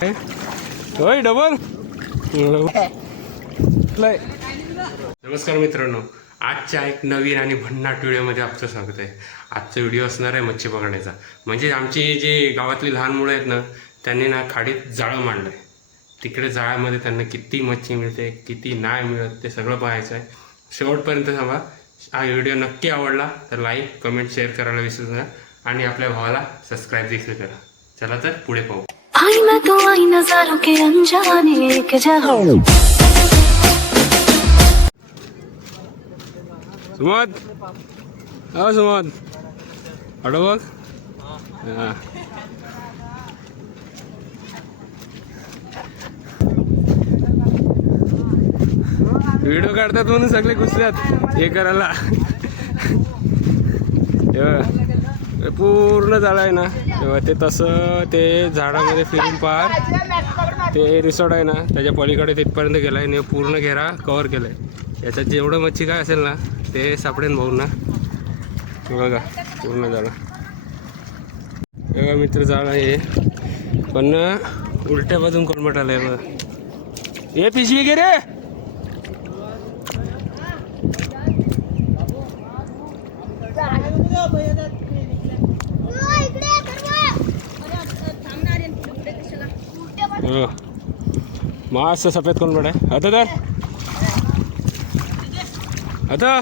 होय डबल. लय. नमस्कार मित्रांनो आजच्या एक नवीन आणि भन्नाट व्हिडिओमध्ये आपलं स्वागत आहे. आजचा व्हिडिओ असणार आहे मच्छी पकडण्याचा म्हणजे आमची जी गावातली लहान मुलं आहेत ना त्यांनी ना खाडीत जाळं मांडलं आहे तिकडे जाळ्यामध्ये त्यांना किती मच्छी मिळते किती नाही मिळत ते सगळं पाहायचं आहे. शेवटपर्यंत थांबा. हा व्हिडिओ नक्की आवडला तर लाईक कमेंट शेअर करायला विसरू नका. आणि आपल्या भावाला सबस्क्राईब देखील करा. चला तर पुढे पाहू. आई मैं तो आई नजारों के अनजाने एक जहां सुमत हा सुमत आडो बघ. हा. व्हिडिओ काढतात म्हणून सगळे घुसल्यात. हे करायला. पूर्ण झाड आहे ना. तेव्हा ते तसं ते झाडामध्ये फिरून पार ते रिसॉर्ट आहे ना त्याच्या पलीकडे तिथपर्यंत गेला आणि पूर्ण घेरा कवर केला आहे याच्यात जेवढं मच्छी काय असेल ना ते सापडेन भाऊ ना. बघा पूर्ण झालं. हे बघा मित्र झाड आहे पण उलट्या बाजून कोलमट आहे बघा. हे पिशवी घे रे! मस्त सफेद कोलमट आहे आता तर. आता.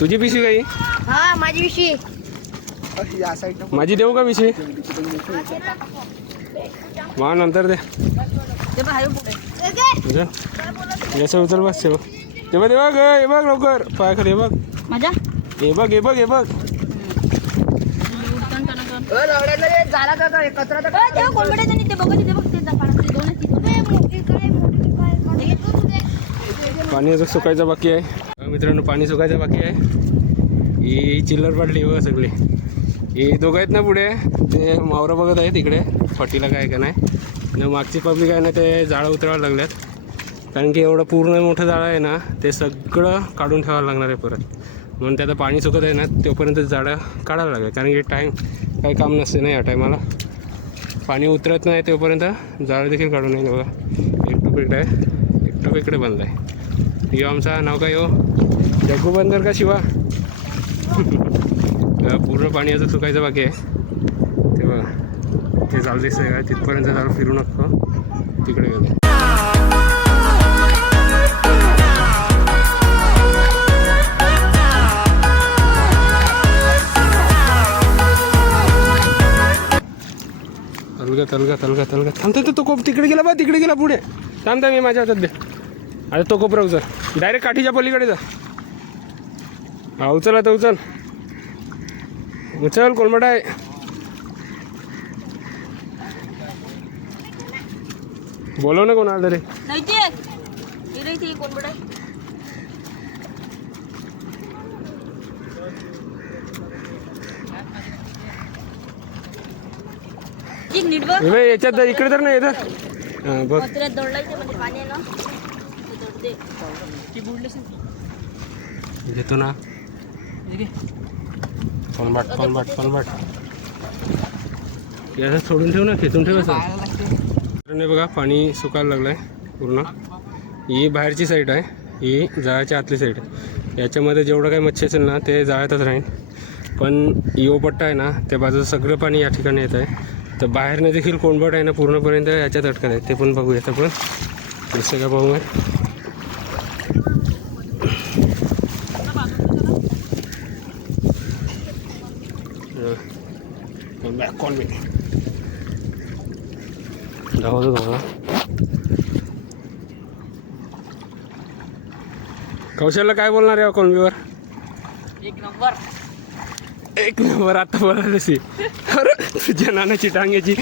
तुझी पिशवी काही? हा माझी विषयी माझी देऊ का पिशवी? मा नंतर दे. पुढे उचल बस बघ ते बघ हे बघ हे बघ लवकर. पायाखाली हे बघ. माझ्या हे बघ हे बघ हे बघ. पाणी अजून सुकायचं बाकी आहे. मित्रांनो पाणी सुकायचं बाकी आहे. ही चिल्लर पडली बघ सगळी. ही दोघं आहेत ना पुढे. ते मावरं बघत आहेत इकडे. फटीला काय का नाही. आणि मागची पब्लिक आहे ना ते जाळं उतरावं लागल्यात. कारण की एवढं पूर्ण मोठं जाळं आहे ना ते सगळं काढून ठेवायला लागणार आहे परत. म्हणून ते आता पाणी सुकत आहे ना तोपर्यंत जाळं काढायला लागेल. कारण की टाईम काही काम नसते ना या टायमाला पाणी उतरत नाही तोपर्यंत जाळं देखील काढून येईल बघा. एक टोप इकडे आहे एक टोप इकडे बंद आहे. यो आमचा नाव काय हो? जग्गू बंदर का शिवा? पूर्ण पाणी अजून सुकायचं बाकी आहे. ते बघा. ते चालू दिसतंय का तिथपर्यंत झाडं फिरू नको. तिकडे गेलो. तलगा तलगा तलगा तलगा थांब तो कोप तिकडे गेला बा तिकडे गेला पुढे. थांबता मी माझ्या हातात दे. आता तो कोपरा उचल डायरेक्ट काठीच्या पलीकडे जा. हा उचल आता उचल. उचल कोलमटा आहे. बोलव ना कोणाला तरी. कोलमटा बघ, याच्यात इकडे तर नाही येतात हां बघ. दौडायचं म्हणजे पाणी आहे ना. घेतो कोलबाट कोलबाट कोलबाट याचं सोडून ठेव ना खेचून ठेव असं. नाही बघा पाणी सुकायला लागलं आहे पूर्ण. ही बाहेरची साईड आहे. ही जाळ्याच्या आतली साईड आहे याच्यामध्ये जेवढं काही मच्छी असेल ना ते जाळ्यातच राहील पण यो पट्टा आहे ना त्या बाजूचं सगळं पाणी या ठिकाणी येत आहे तर बाहेरनं देखील कोणबट आहे ना पूर्णपर्यंत याच्यात अटकत आहे ते पण बघूयात आपण. जसं का पाहूया कौशलला काय बोलणार आहे कोलंबीवर एक नंबर. एक नंबर आता बोला तशी अरे तुझ्या नानाची टांग्याची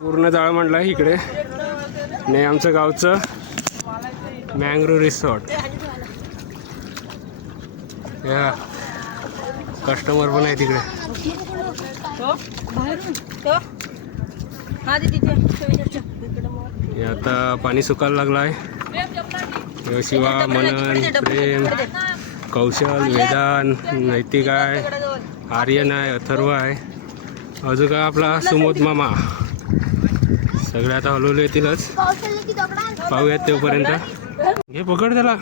पूर्ण जाळं म्हणला आहे इकडे. नाही आमचं गावचं मँग्रो रिसॉर्ट. या. कस्टमर पण आहे तिकडे. आता पाणी सुकायला लागलं आहे शिवा मनन प्रेम. कौशल वेदांत नैतिक आहे. आर्यन आहे अथर्व आहे. अजून का आपला? सुमोद मामा. सगळे आता हलवले येतीलच. पाहूयात तेपर्यंत. घे पकड त्याला.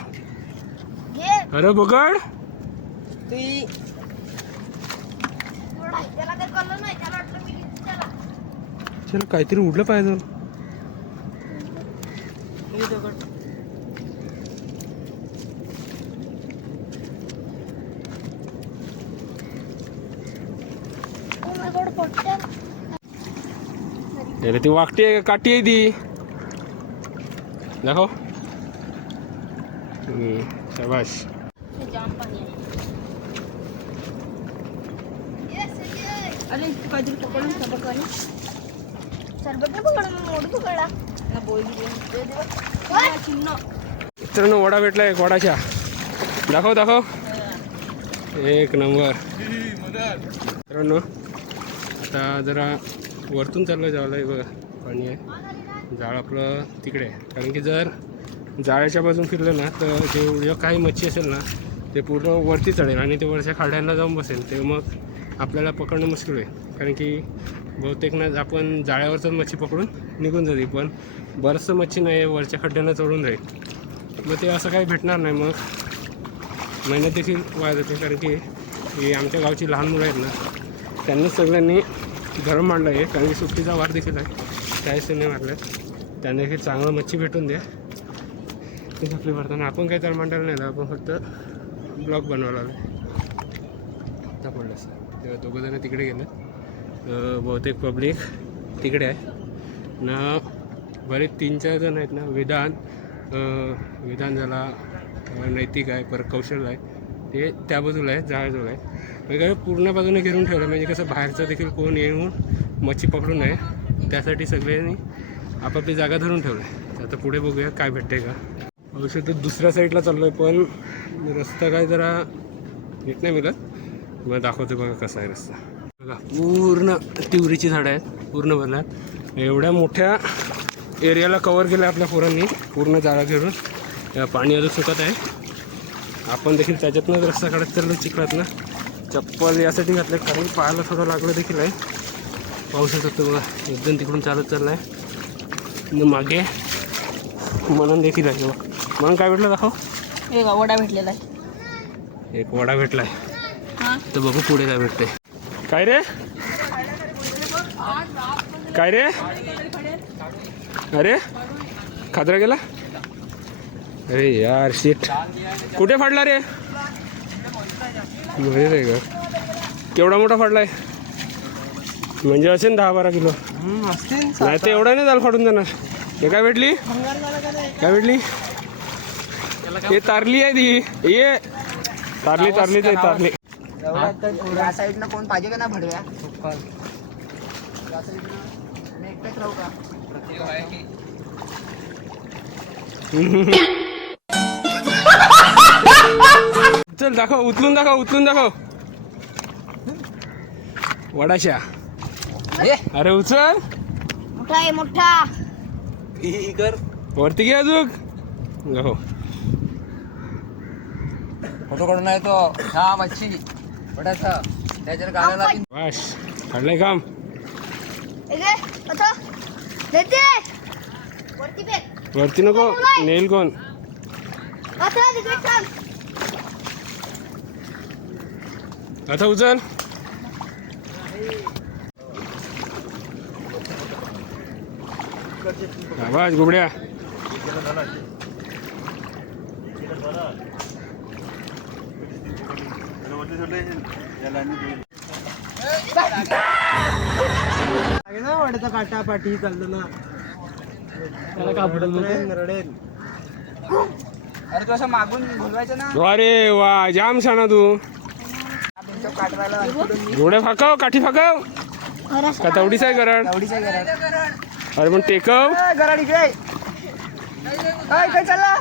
अरे पकड चल काहीतरी उडलं पाहिजे. अरे ती वाकटी आहे का? काठी आहे ती. दाखव. शाबाश अरे पकडून सबक आणि. मित्रांनो वडा भेटला एक वडाच्या. दाखव दाखव. एक नंबर. मित्रांनो आता जरा वरतून चाललं जावं आहे बघा. पाणी आहे जाळ आपलं तिकडे आहे. कारण की जर जाळ्याच्या बाजून फिरलं ना तर जे काही मच्छी असेल ना ते पूर्ण वरती चढेल आणि ते वरच्या खाड्यांना जाऊन बसेल. ते मग आपल्याला पकडणं मुश्किल होईल. कारण की बहुतेक ना आपण जाळ्यावरच मच्छी पकडून निघून जाते पण बरंचसं मच्छी नाही आहे वरच्या खड्ड्यांना चढून जाईल मग ते असं काही भेटणार नाही मग. मेहनत देखील वाया जाते कारण की आमच्या गावची लहान मुलं आहेत ना त्यांनी सगळ्यांनी गरम मांडलं आहे कारण की सुट्टीचा वार देखील आहे. त्याही त्यांनी मारलं. त्यांना देखील चांगलं मच्छी भेटून द्या ते झपली भरताना आपण काही तर मांडायला नाही ना आपण फक्त ब्लॉक बनवायला लागलो आता पडलं असं तेव्हा दोघंजणं तिकडे गेलं. बहुतेक पब्लिक तिकडे आहे. ना बरेच तीन चार जण आहेत ना विधान. विधान झाला नैतिक आहे परत कौशल्य आहे. ते त्या बाजूला आहे जाळजवळ आहे. म्हणजे पूर्ण बाजूने घेरून ठेवलं. म्हणजे कसं बाहेरचं देखील कोण येऊन मच्छी पकडू नये. त्यासाठी सगळ्यांनी आपापली जागा धरून ठेवलं. आहे आता पुढे बघूया काय भेटते का. अवश्य तर दुसऱ्या साईडला चाललो आहे पण रस्ता काय जरा नीट नाही मिळत. मग दाखवतो बघा कसा आहे रस्ता. बघा पूर्ण तिवरीची झाडं आहेत पूर्ण भरल्यात. एवढ्या मोठ्या एरियाला कवर केलं आपल्या पोरांनी पूर्ण जाळा घेऊन. पाणी अजून सुकत आहे. आपण देखील त्याच्यातनंच रस्ता काढत चाललो चिखलात ना चप्पल यासाठी घातलं. कारण पाहायला थोडं लागलं देखील आहे. येत होतो बघा एकदम तिकडून चालत चालला आहे मागे मनन देखील आहे. बघा म्हणून काय भेटलं दाखव. बघा, वडा भेटलेला आहे. एक वडा भेटलाय. हा? तर बघू पुढे काय भेटते काय रे? काय रे? अरे? खादरा गेला? अरे यार सीट कुठे फाडला रे? घरी रे ग केवढा मोठा फाडलाय म्हणजे असेल दहा बारा किलो. नाही तर एवढा नाही जाल फाडून जाणार. हे काय भेटली? काय भेटली? हे तारली आहे ती. ये तारली तारली ते तारली. या साईडनं कोण पाहिजे का ना भडव्या? या साईडनं मी एकटाच राहू का? चल दाखव उचलून दाखव उचलून दाखव. वडाशा अरे उचल. मोठा आहे मोठा. वरती घे अजून. दाखव फोटो काढून आहे तो. हा मच्छी. त्याच्यावर वाश काढलंय काम. वरती नको. नेल कोण? आता उचल. आवाज गुबड्या वाढता काटा पाठी चाललं ना रडेल अरे तू असं मागून बोलवायचं ना. अरे वा जाम शाणा तू. तुमच्या काटवायला घोडे फाकव काठी फाकव. का तेवढीच आहे गरड? अरे पण टेकव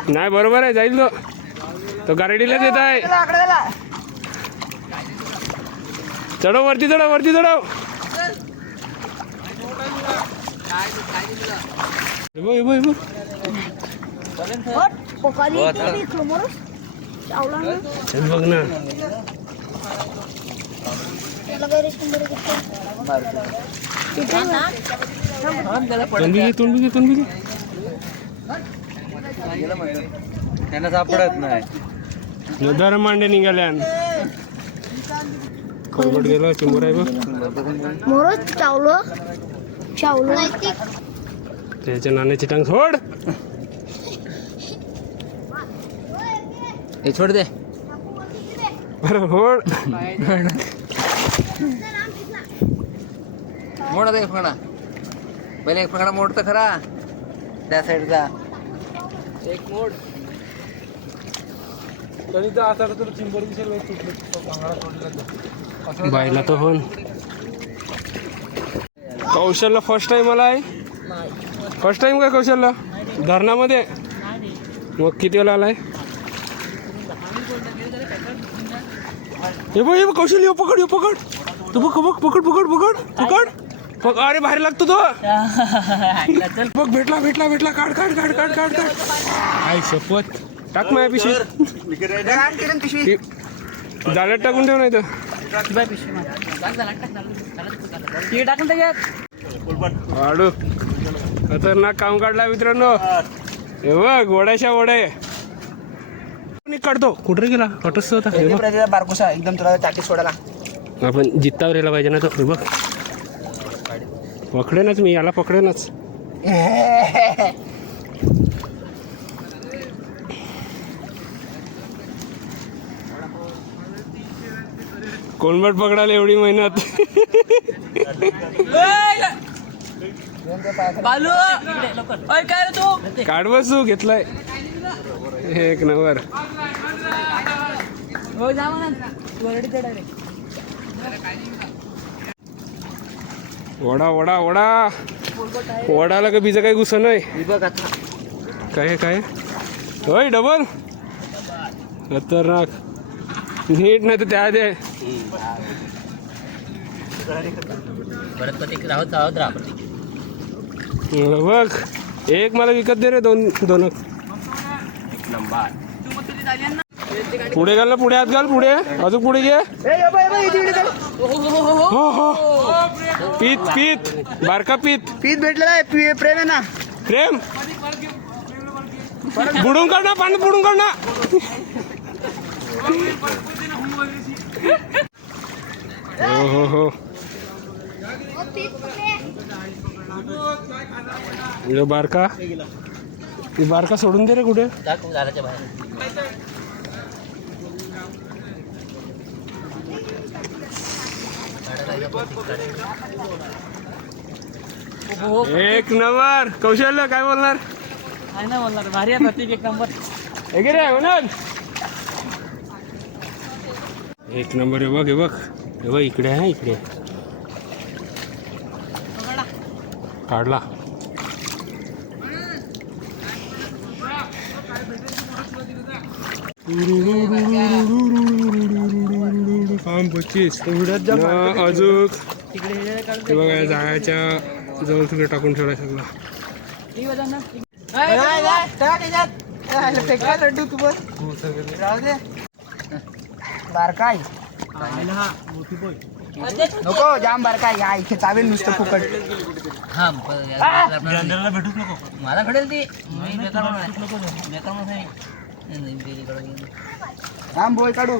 नाही बरोबर आहे जाईल तो. तो गारडीलाच येत आहे. चला आकडे चला चढव वरती चढव वरती चढव. बघ ना. त्यांना सापडत नाही. दर मांडे निघाल्यान. कोलबट गेलो चिंबूर आहे बघ. मोर चावलो. चावलो. त्याच्या नाण्याची टांग सोड. हे छोड दे. अरे होड मोड दे एक फकडा पहिले एक फकडा मोड तर खरा। त्या साईडचा एक मोड। बायला तर होन कौशलला फर्स्ट टाइम आला आहे फर्स्ट टाइम का कौशलला? धरणामध्ये? मग किती वेळा आलाय? हे बघ हे बघ कौशल ये पकड ये पकड. तू बघ बघ पकड पकड पकड पकड. पक अरे बाहेर लागतो तो. बघ भेटला भेटला भेटला. काढ काढ काढ काढ काढ काढ. आई शपथ. टाक माझ्या पिशवी. जाळ्यात टाकून ठेव नाही तर. टाकून वाढू. खतरनाक काम काढला मित्रांनो. हे बघ वड्याच्या. कोणी काढतो. कुठे गेला? हटस होता. बारकुसा एकदम तुला टाकी सोडायला. आपण जित्तावर यायला पाहिजे ना तो हे बघ. पकडेनच मी याला पकडेनच. कोणबट पकडायला एवढी मेहनत. तू? काढ बसू घेतलाय. एक नंबर. वडा वडा वडा. वडाला का बीजा काही घुस नाही? काय काय? होय डबल. खतरनाक. नीट नाही तर त्या दे बघ एक मला विकत दे रे दोन दोन पुढे घाल ना पुढे हात घाल पुढे. अजून पुढे घे. हो हो. पीत पीत. बारका पीत. पीत भेटलेला आहे पी- प्रेम आहे ना. प्रेम? बुडून काढ ना पाण्यात बुडून काढ ना. हो हो हो. यो बारका. ती बारका सोडून दे रे कुठे टाक झाडाच्या बाहेर एक नंबर. कौशल्य काय बोलणार? काय बोलणार भारी आहे प्रत्येक एक नंबर. हे घे रे म्हणून एक नंबर हे बघ हे बघ. हे बघ इकडे आहे इकडे. काढला. अजून. ते बघा जाळ्याच्या जवळ तिकडे टाकून ठेवला सगळं. दे. बारकाय नको जाम बारकाय या इथे चावेल नुसतं फुकट. हा भेटूच नको. मला घडेल ती. मी बेकार माणूस आहे. बेकार माणूस आहे. नाही, नाही, बेरीकडे गेलो. जाम बोय काढू.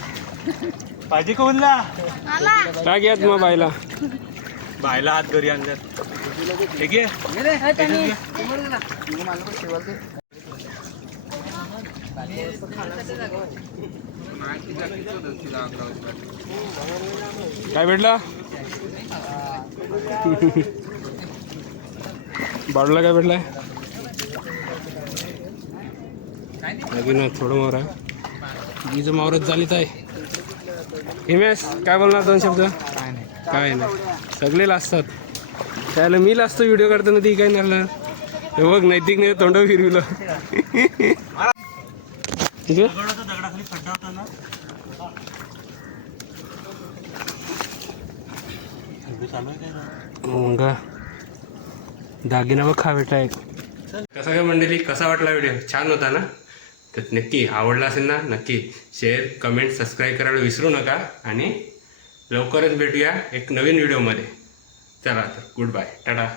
काय ते उडलं टाक यात मग बायला माझं पण शेवाल ते काय भेटला? बाजूला काय भेटलाय? थोडं मोर. आहे वीज मावरत झालीच आहे. हिमेश काय बोलणार दोन शब्द? काय नाही. सगळे लाजतात. त्याला मी लाजतो व्हिडिओ काढताना ती काय नाही हे बघ नैतिक नाही तोंड फिरविलं. ठीक आहे? मग. दागिना बघ खा बेटा एक. कसा काय मंडळी? कसा वाटला व्हिडिओ छान होता ना? तर नक्की आवडला असेल ना नक्की शेअर कमेंट सबस्क्राईब करायला विसरू नका आणि लवकरच भेटूया एक नवीन व्हिडिओमध्ये चला तर गुड बाय टाटा.